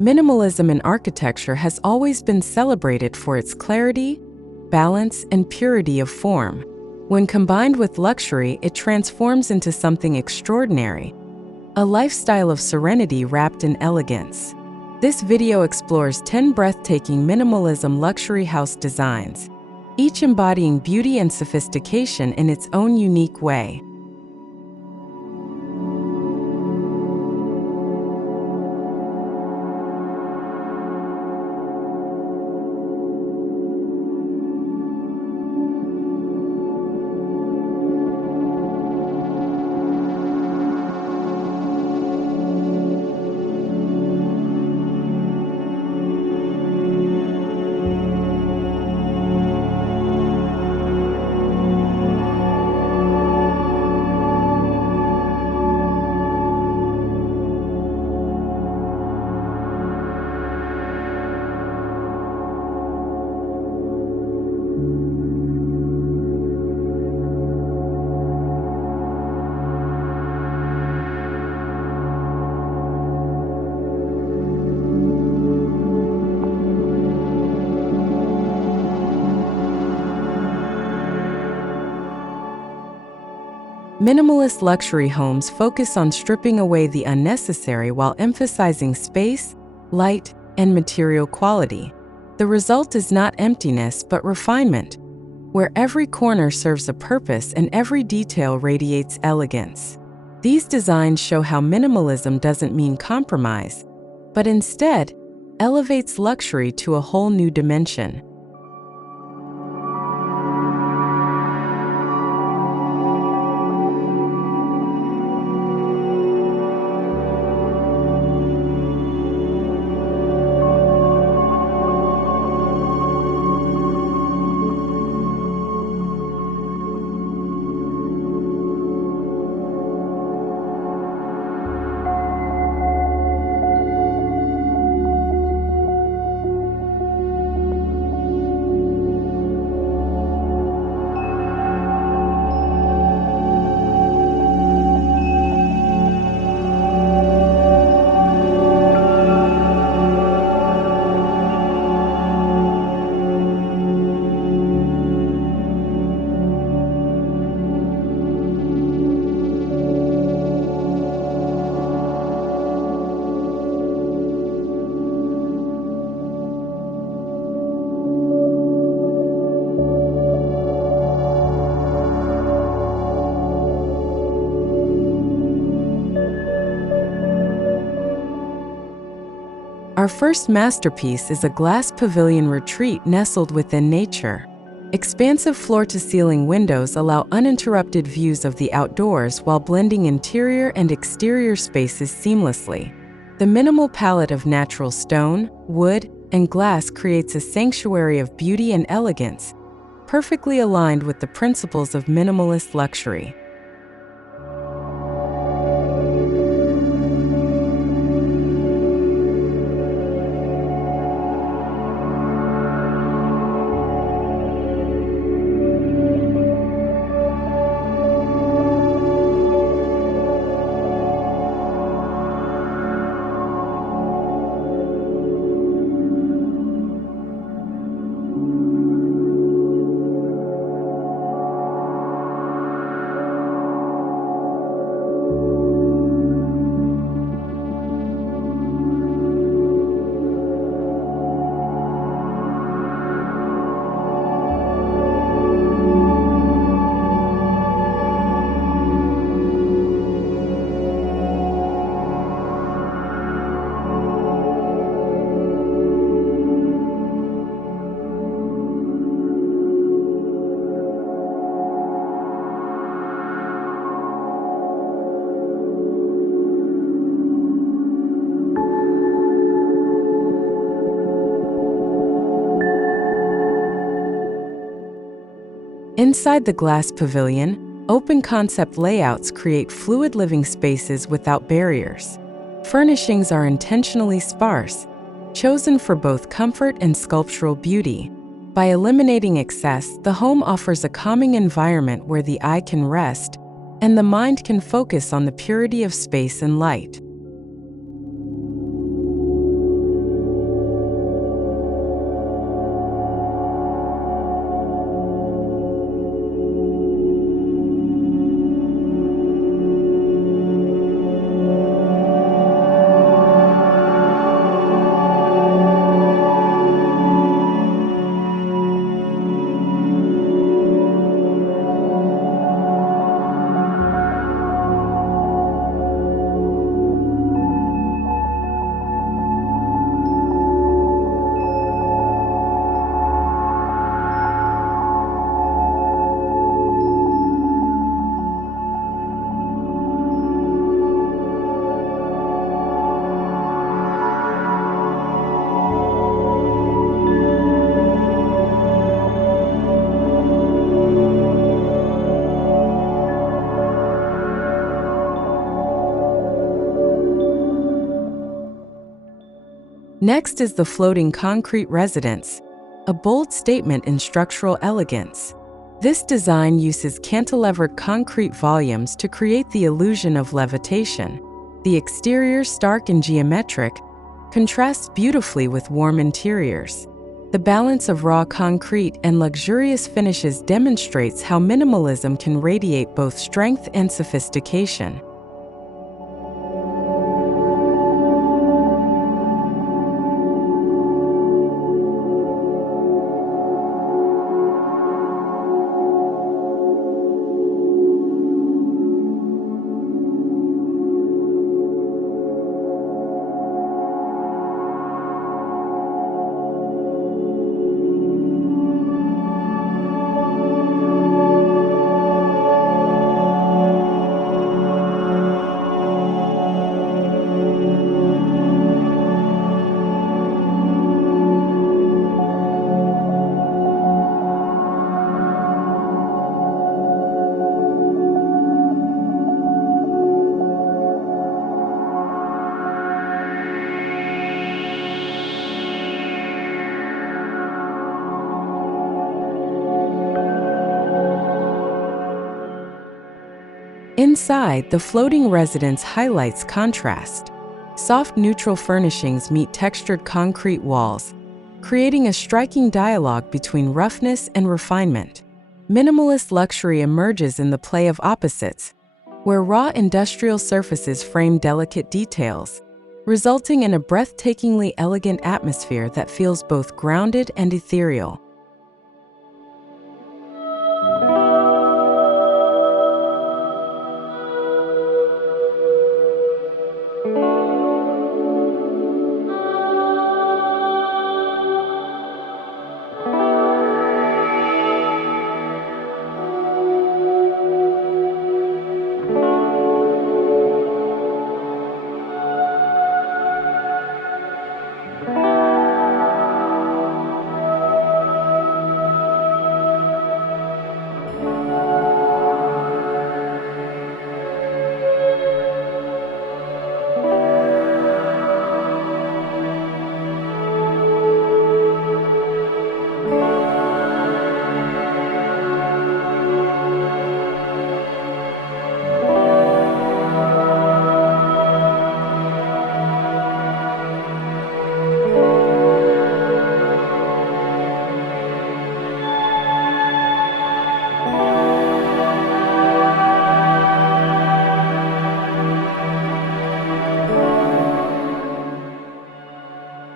Minimalism in architecture has always been celebrated for its clarity, balance, and purity of form. When combined with luxury, it transforms into something extraordinary, a lifestyle of serenity wrapped in elegance. This video explores 10 breathtaking minimalism luxury house designs, each embodying beauty and sophistication in its own unique way. Minimalist luxury homes focus on stripping away the unnecessary while emphasizing space, light, and material quality. The result is not emptiness but refinement, where every corner serves a purpose and every detail radiates elegance. These designs show how minimalism doesn't mean compromise, but instead elevates luxury to a whole new dimension. Our first masterpiece is a glass pavilion retreat nestled within nature. Expansive floor-to-ceiling windows allow uninterrupted views of the outdoors while blending interior and exterior spaces seamlessly. The minimal palette of natural stone, wood, and glass creates a sanctuary of beauty and elegance, perfectly aligned with the principles of minimalist luxury. Inside the glass pavilion, open-concept layouts create fluid living spaces without barriers. Furnishings are intentionally sparse, chosen for both comfort and sculptural beauty. By eliminating excess, the home offers a calming environment where the eye can rest and the mind can focus on the purity of space and light. Next is the floating concrete residence, a bold statement in structural elegance. This design uses cantilevered concrete volumes to create the illusion of levitation. The exterior, stark and geometric, contrasts beautifully with warm interiors. The balance of raw concrete and luxurious finishes demonstrates how minimalism can radiate both strength and sophistication. Inside, the floating residence highlights contrast. Soft neutral furnishings meet textured concrete walls, creating a striking dialogue between roughness and refinement. Minimalist luxury emerges in the play of opposites, where raw industrial surfaces frame delicate details, resulting in a breathtakingly elegant atmosphere that feels both grounded and ethereal.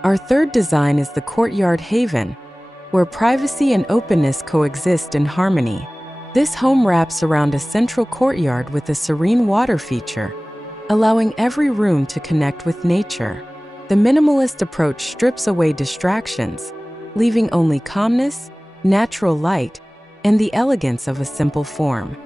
Our third design is the Courtyard Haven, where privacy and openness coexist in harmony. This home wraps around a central courtyard with a serene water feature, allowing every room to connect with nature. The minimalist approach strips away distractions, leaving only calmness, natural light, and the elegance of a simple form.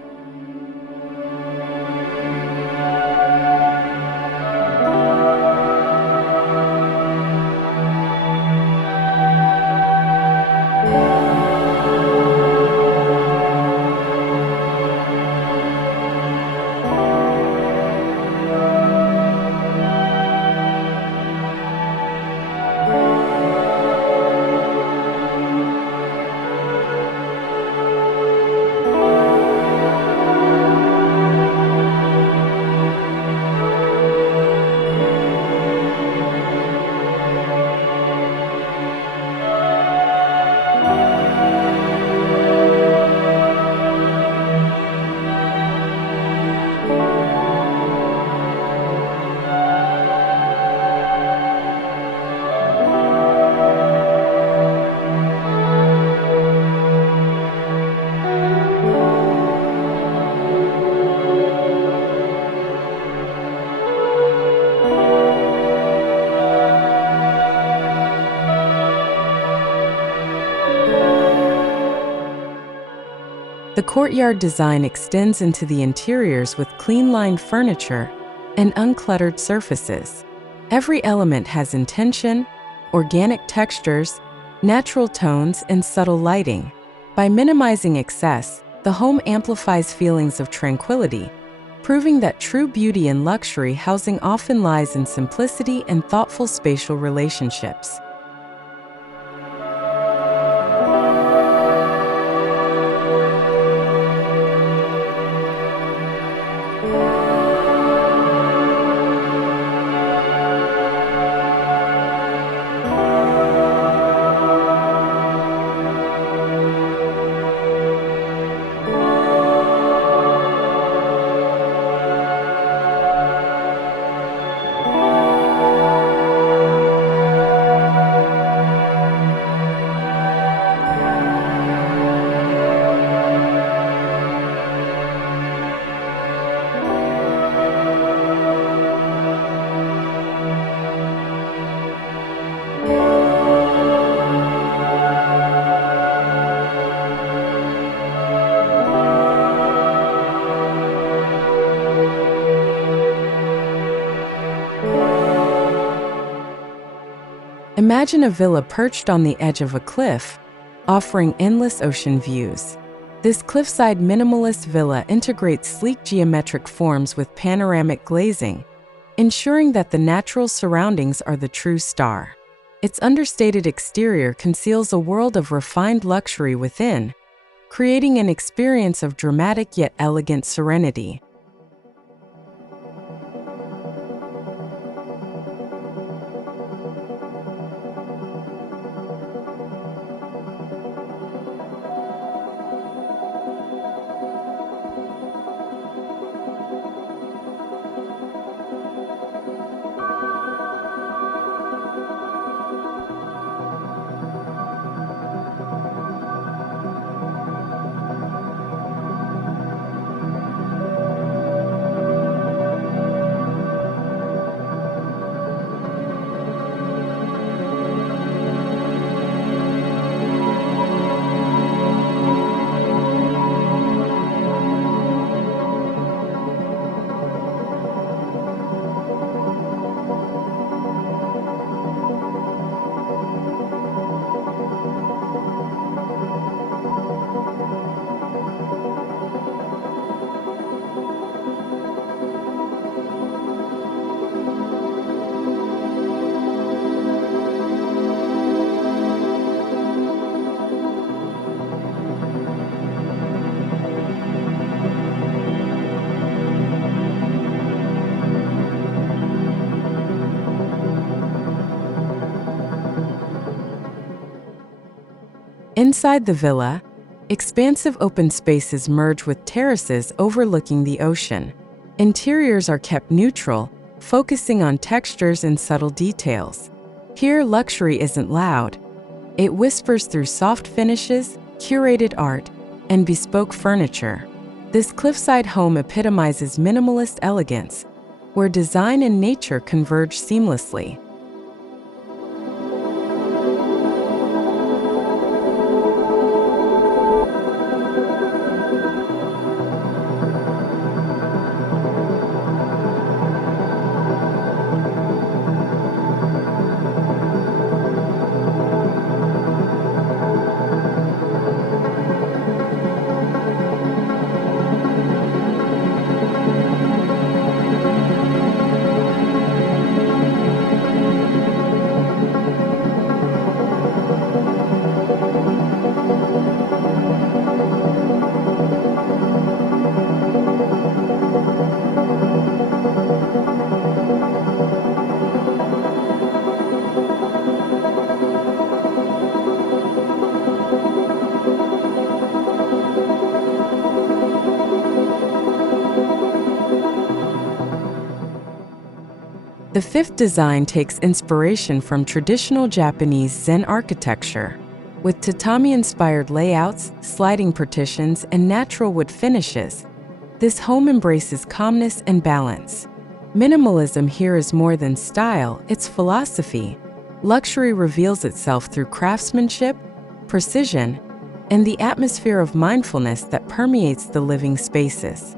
The courtyard design extends into the interiors with clean-lined furniture and uncluttered surfaces. Every element has intention, organic textures, natural tones, and subtle lighting. By minimizing excess, the home amplifies feelings of tranquility, proving that true beauty and luxury housing often lies in simplicity and thoughtful spatial relationships. Imagine a villa perched on the edge of a cliff, offering endless ocean views. This cliffside minimalist villa integrates sleek geometric forms with panoramic glazing, ensuring that the natural surroundings are the true star. Its understated exterior conceals a world of refined luxury within, creating an experience of dramatic yet elegant serenity. Inside the villa, expansive open spaces merge with terraces overlooking the ocean. Interiors are kept neutral, focusing on textures and subtle details. Here, luxury isn't loud. It whispers through soft finishes, curated art, and bespoke furniture. This cliffside home epitomizes minimalist elegance, where design and nature converge seamlessly. The fifth design takes inspiration from traditional Japanese Zen architecture. With tatami-inspired layouts, sliding partitions, and natural wood finishes, this home embraces calmness and balance. Minimalism here is more than style, it's philosophy. Luxury reveals itself through craftsmanship, precision, and the atmosphere of mindfulness that permeates the living spaces.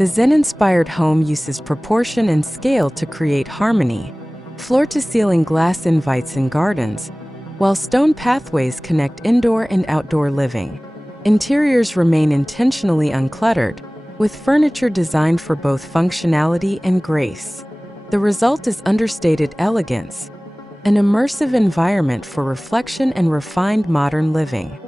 The Zen-inspired home uses proportion and scale to create harmony. Floor-to-ceiling glass invites in gardens, while stone pathways connect indoor and outdoor living. Interiors remain intentionally uncluttered, with furniture designed for both functionality and grace. The result is understated elegance, an immersive environment for reflection and refined modern living.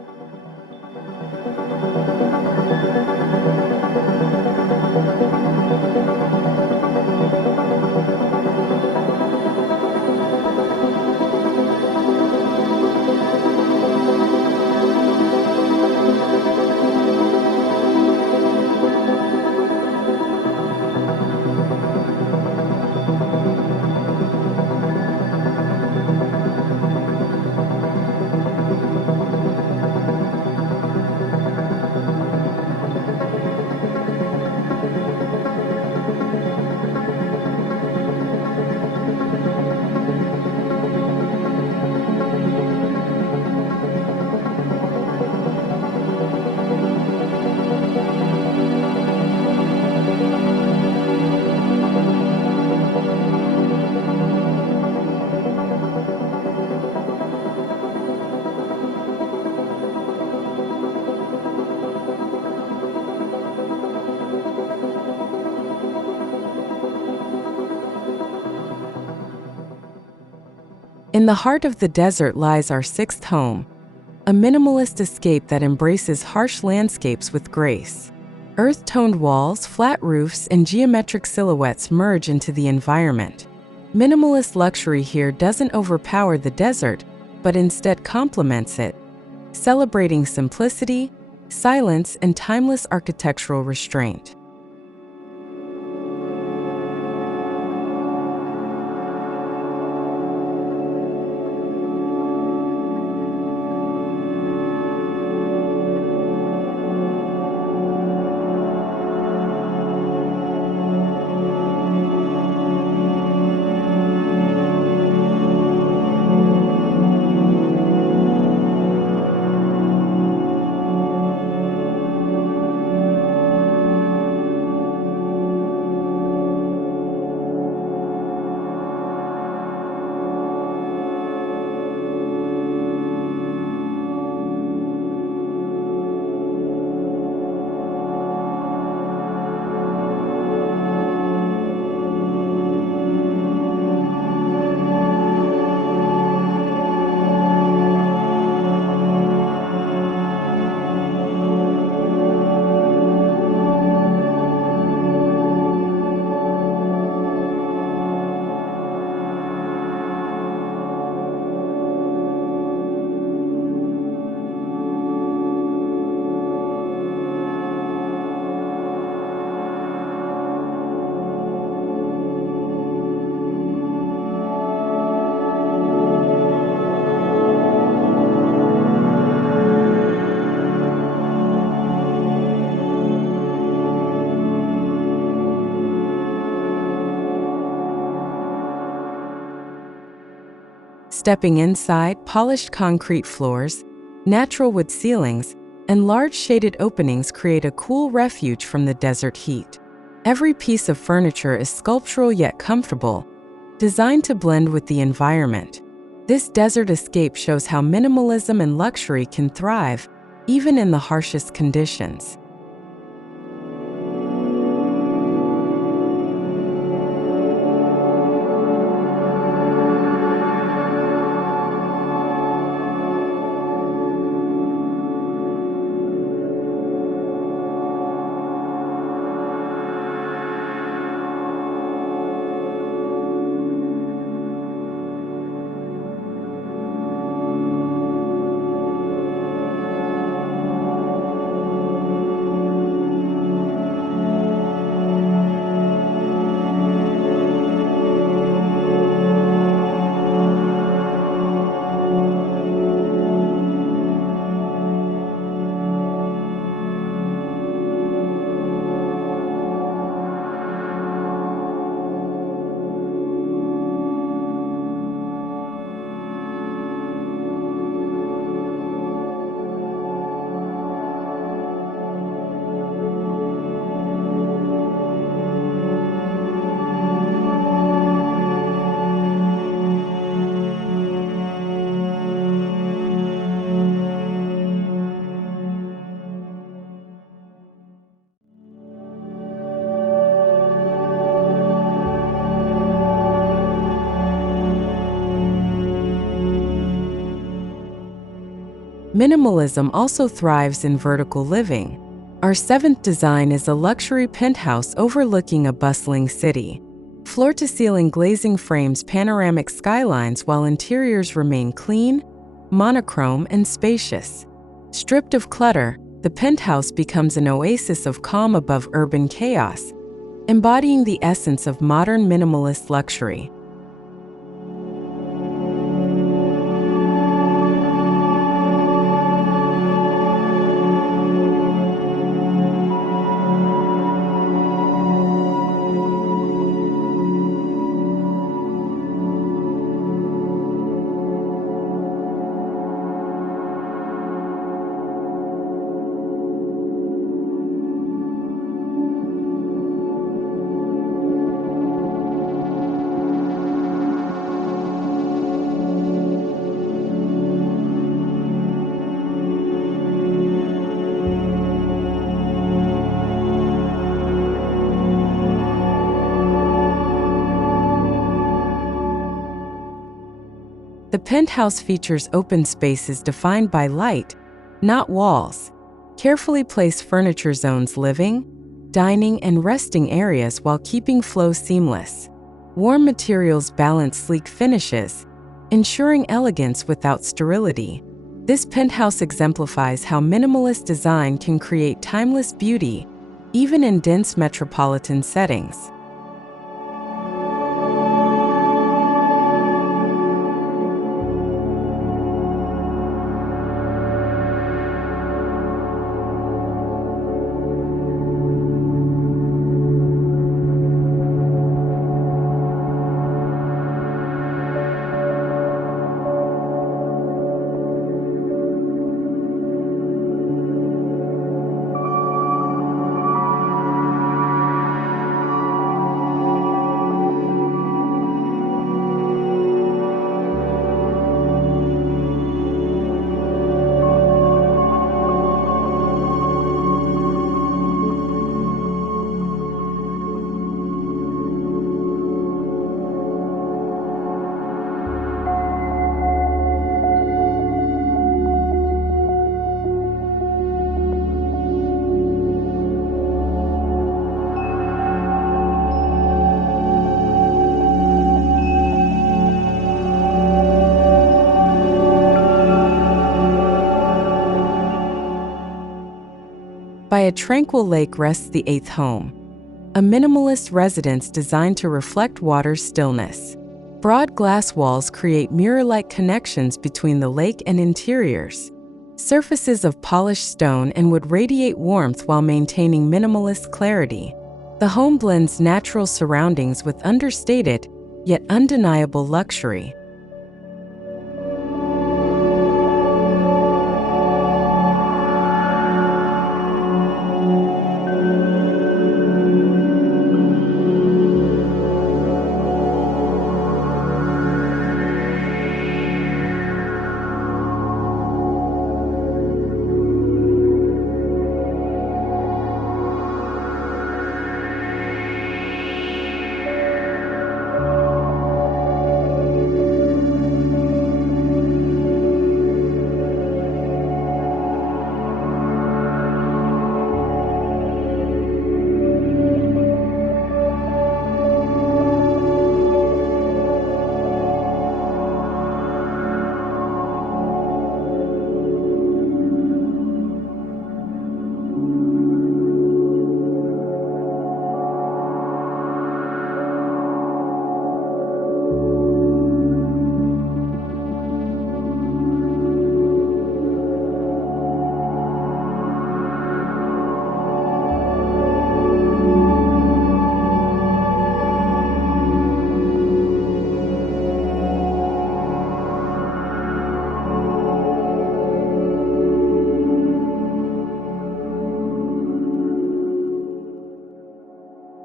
In the heart of the desert lies our sixth home, a minimalist escape that embraces harsh landscapes with grace. Earth-toned walls, flat roofs, and geometric silhouettes merge into the environment. Minimalist luxury here doesn't overpower the desert, but instead complements it, celebrating simplicity, silence, and timeless architectural restraint. Stepping inside, polished concrete floors, natural wood ceilings, and large shaded openings create a cool refuge from the desert heat. Every piece of furniture is sculptural yet comfortable, designed to blend with the environment. This desert escape shows how minimalism and luxury can thrive, even in the harshest conditions. Minimalism also thrives in vertical living. Our seventh design is a luxury penthouse overlooking a bustling city. Floor-to-ceiling glazing frames panoramic skylines while interiors remain clean, monochrome, and spacious. Stripped of clutter, the penthouse becomes an oasis of calm above urban chaos, embodying the essence of modern minimalist luxury. The penthouse features open spaces defined by light, not walls. Carefully placed furniture zones living, dining, and resting areas while keeping flow seamless. Warm materials balance sleek finishes, ensuring elegance without sterility. This penthouse exemplifies how minimalist design can create timeless beauty, even in dense metropolitan settings. By a tranquil lake rests the eighth home, a minimalist residence designed to reflect water's stillness. Broad glass walls create mirror-like connections between the lake and interiors. Surfaces of polished stone and wood radiate warmth while maintaining minimalist clarity. The home blends natural surroundings with understated, yet undeniable luxury.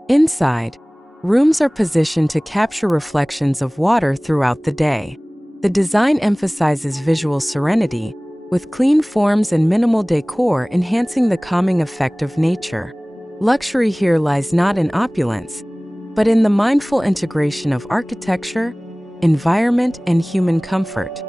Inside, rooms are positioned to capture reflections of water throughout the day. The design emphasizes visual serenity, with clean forms and minimal decor enhancing the calming effect of nature. Luxury here lies not in opulence, but in the mindful integration of architecture, environment, and human comfort.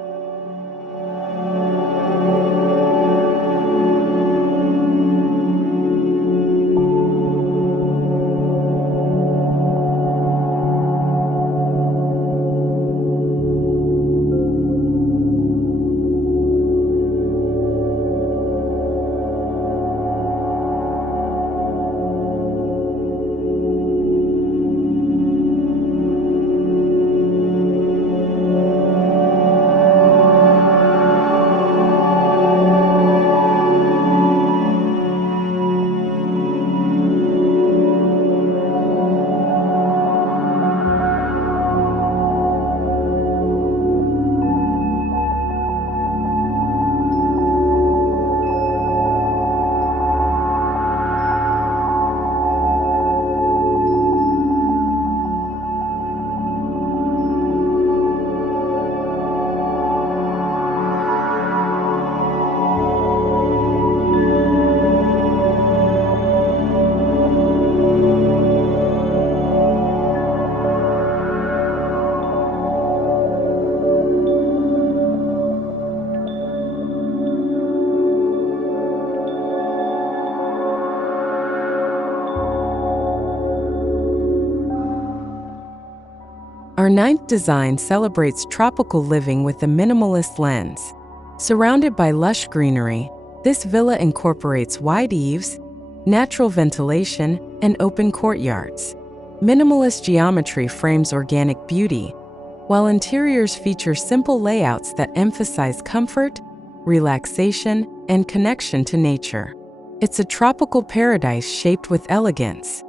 Our ninth design celebrates tropical living with a minimalist lens. Surrounded by lush greenery, this villa incorporates wide eaves, natural ventilation, and open courtyards. Minimalist geometry frames organic beauty, while interiors feature simple layouts that emphasize comfort, relaxation, and connection to nature. It's a tropical paradise shaped with elegance.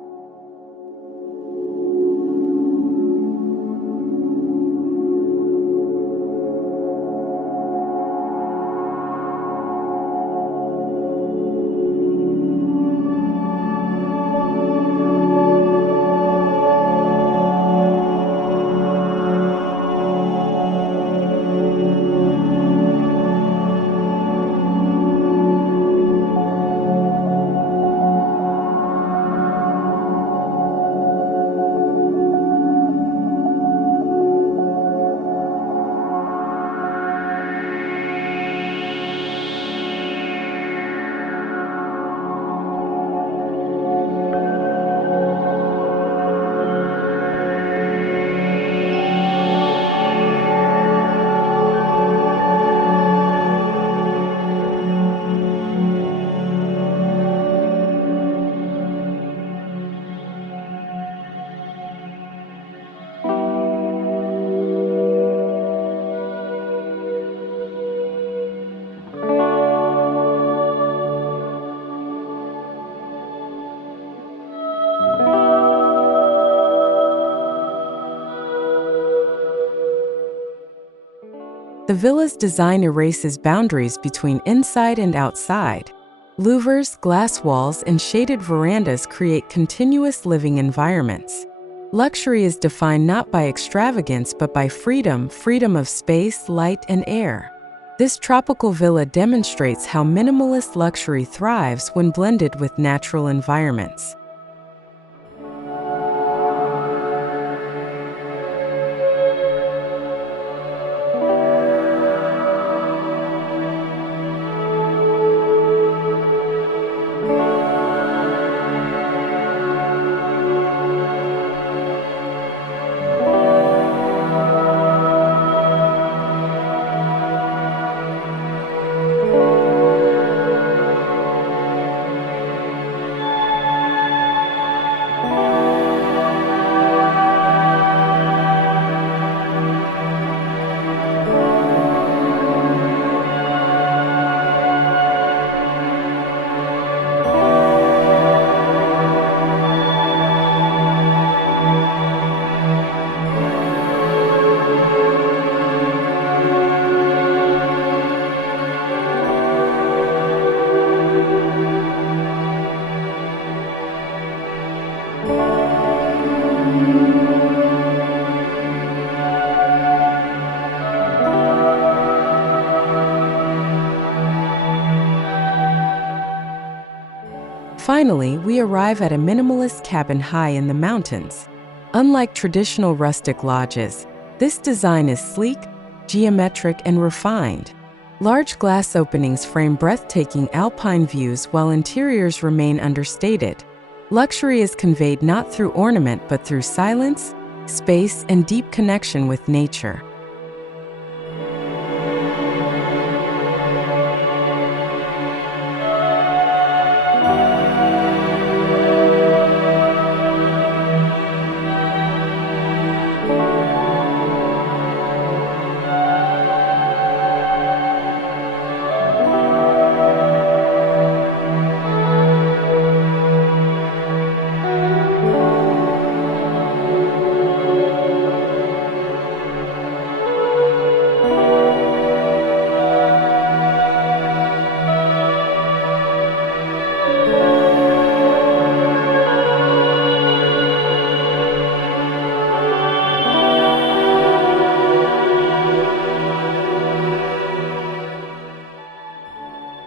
The villa's design erases boundaries between inside and outside. Louvers, glass walls, and shaded verandas create continuous living environments. Luxury is defined not by extravagance but by freedom of space, light, and air. This tropical villa demonstrates how minimalist luxury thrives when blended with natural environments. Finally, we arrive at a minimalist cabin high in the mountains. Unlike traditional rustic lodges, this design is sleek, geometric, and refined. Large glass openings frame breathtaking alpine views while interiors remain understated. Luxury is conveyed not through ornament but through silence, space, and deep connection with nature.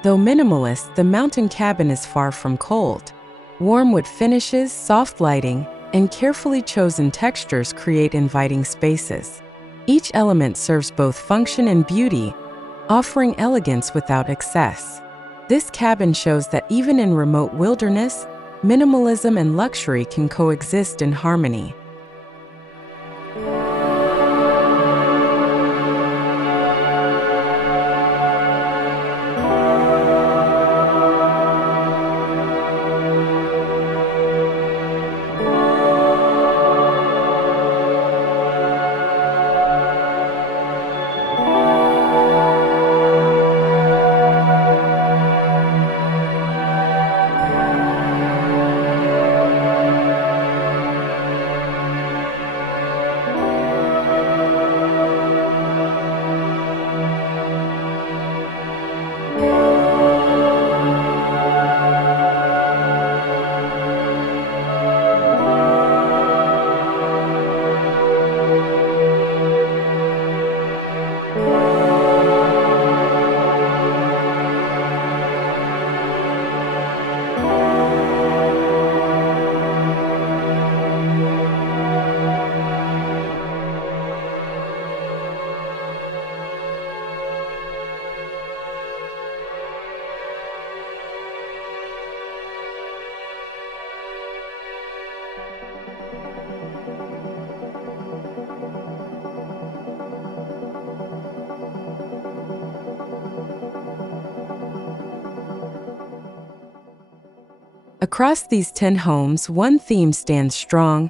Though minimalist, the mountain cabin is far from cold. Warm wood finishes, soft lighting, and carefully chosen textures create inviting spaces. Each element serves both function and beauty, offering elegance without excess. This cabin shows that even in remote wilderness, minimalism and luxury can coexist in harmony. Across these 10 homes, one theme stands strong: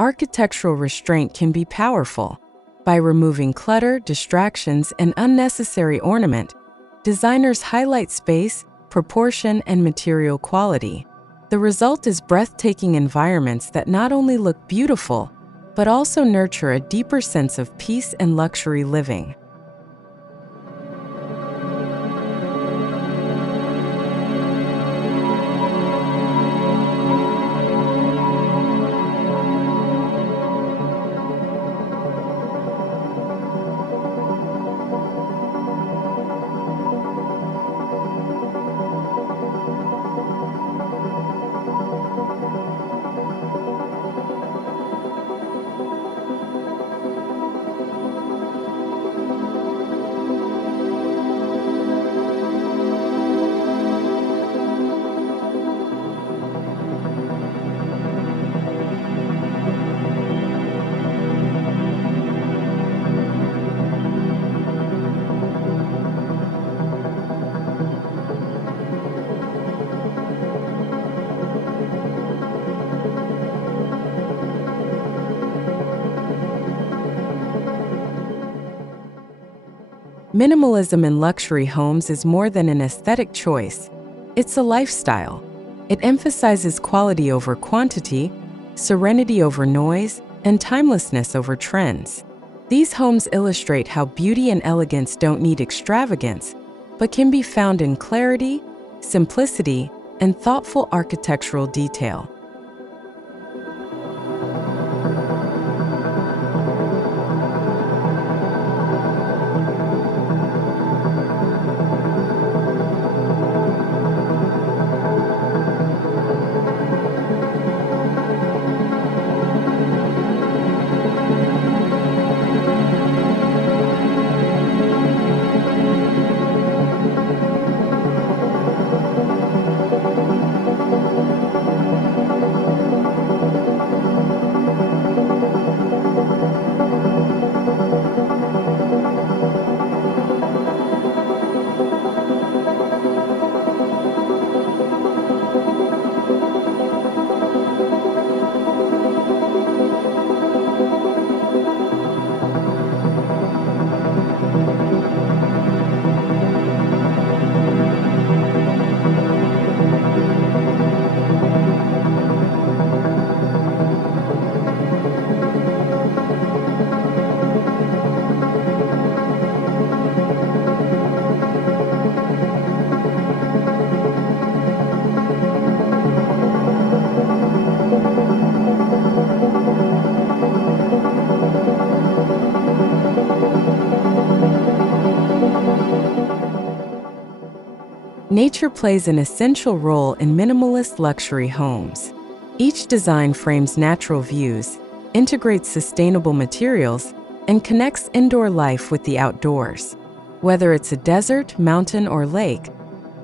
architectural restraint can be powerful. By removing clutter, distractions, and unnecessary ornament, designers highlight space, proportion, and material quality. The result is breathtaking environments that not only look beautiful, but also nurture a deeper sense of peace and luxury living. Minimalism and luxury homes is more than an aesthetic choice. It's a lifestyle. It emphasizes quality over quantity, serenity over noise, and timelessness over trends. These homes illustrate how beauty and elegance don't need extravagance, but can be found in clarity, simplicity, and thoughtful architectural detail. Nature plays an essential role in minimalist luxury homes. Each design frames natural views, integrates sustainable materials, and connects indoor life with the outdoors. Whether it's a desert, mountain, or lake,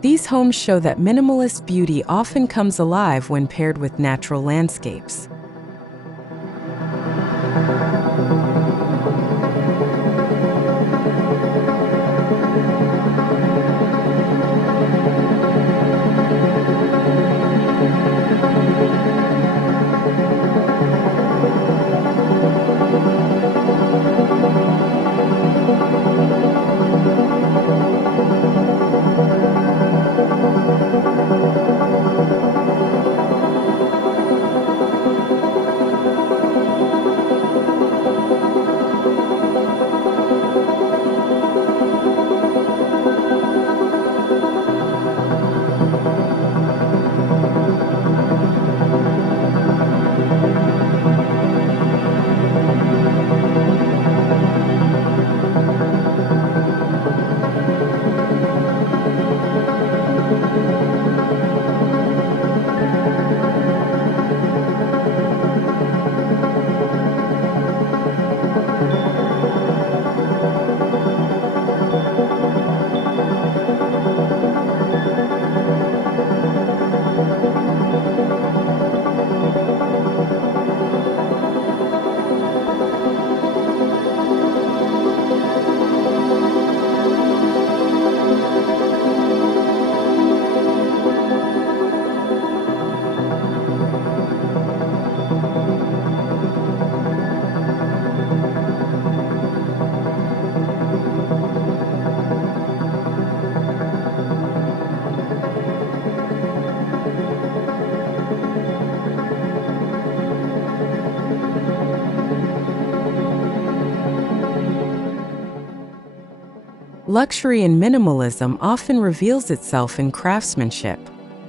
these homes show that minimalist beauty often comes alive when paired with natural landscapes. Luxury and minimalism often reveals itself in craftsmanship,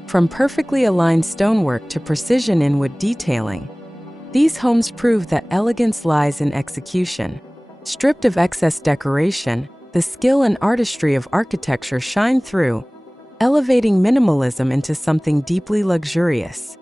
from perfectly aligned stonework to precision in wood detailing. These homes prove that elegance lies in execution. Stripped of excess decoration, the skill and artistry of architecture shine through, elevating minimalism into something deeply luxurious.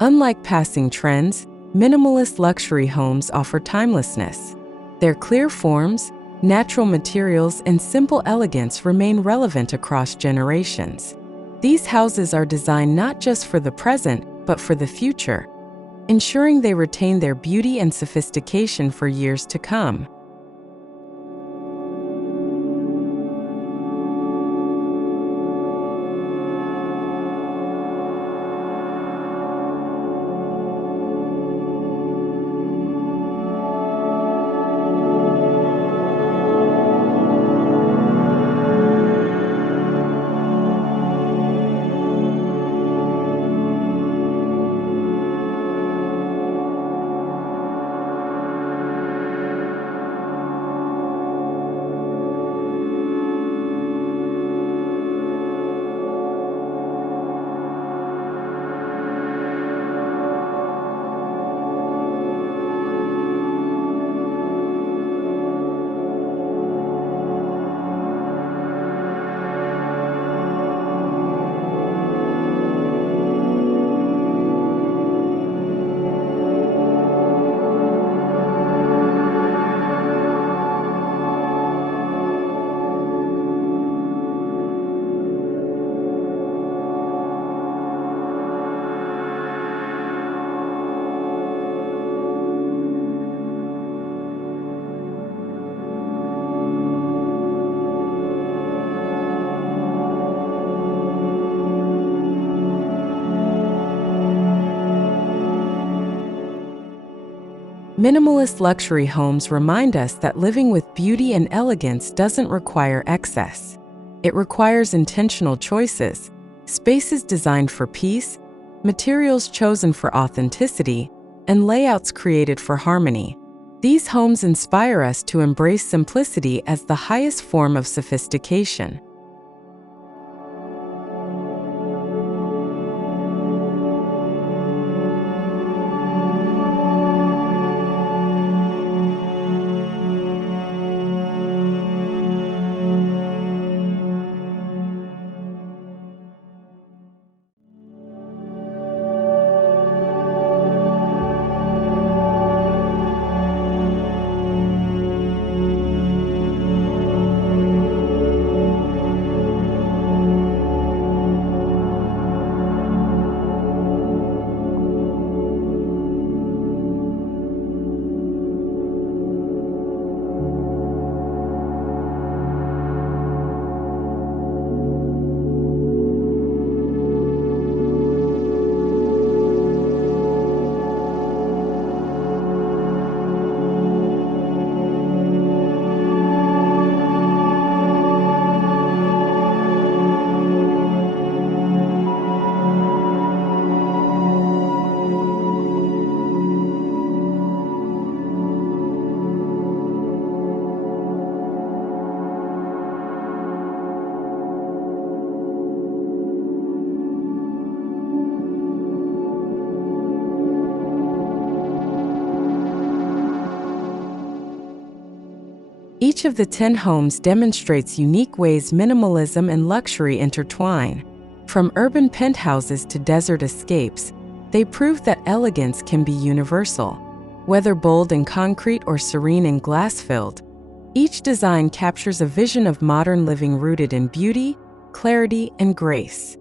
Unlike passing trends, minimalist luxury homes offer timelessness. Their clear forms, natural materials, and simple elegance remain relevant across generations. These houses are designed not just for the present, but for the future, ensuring they retain their beauty and sophistication for years to come. Minimalist luxury homes remind us that living with beauty and elegance doesn't require excess. It requires intentional choices, spaces designed for peace, materials chosen for authenticity, and layouts created for harmony. These homes inspire us to embrace simplicity as the highest form of sophistication. Each of the 10 homes demonstrates unique ways minimalism and luxury intertwine. From urban penthouses to desert escapes, they prove that elegance can be universal. Whether bold and concrete or serene and glass-filled, each design captures a vision of modern living rooted in beauty, clarity, and grace.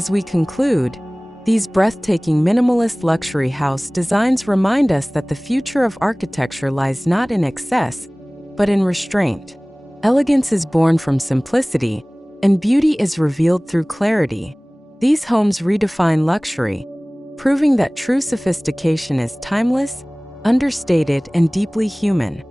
As we conclude, these breathtaking minimalist luxury house designs remind us that the future of architecture lies not in excess, but in restraint. Elegance is born from simplicity, and beauty is revealed through clarity. These homes redefine luxury, proving that true sophistication is timeless, understated, and deeply human.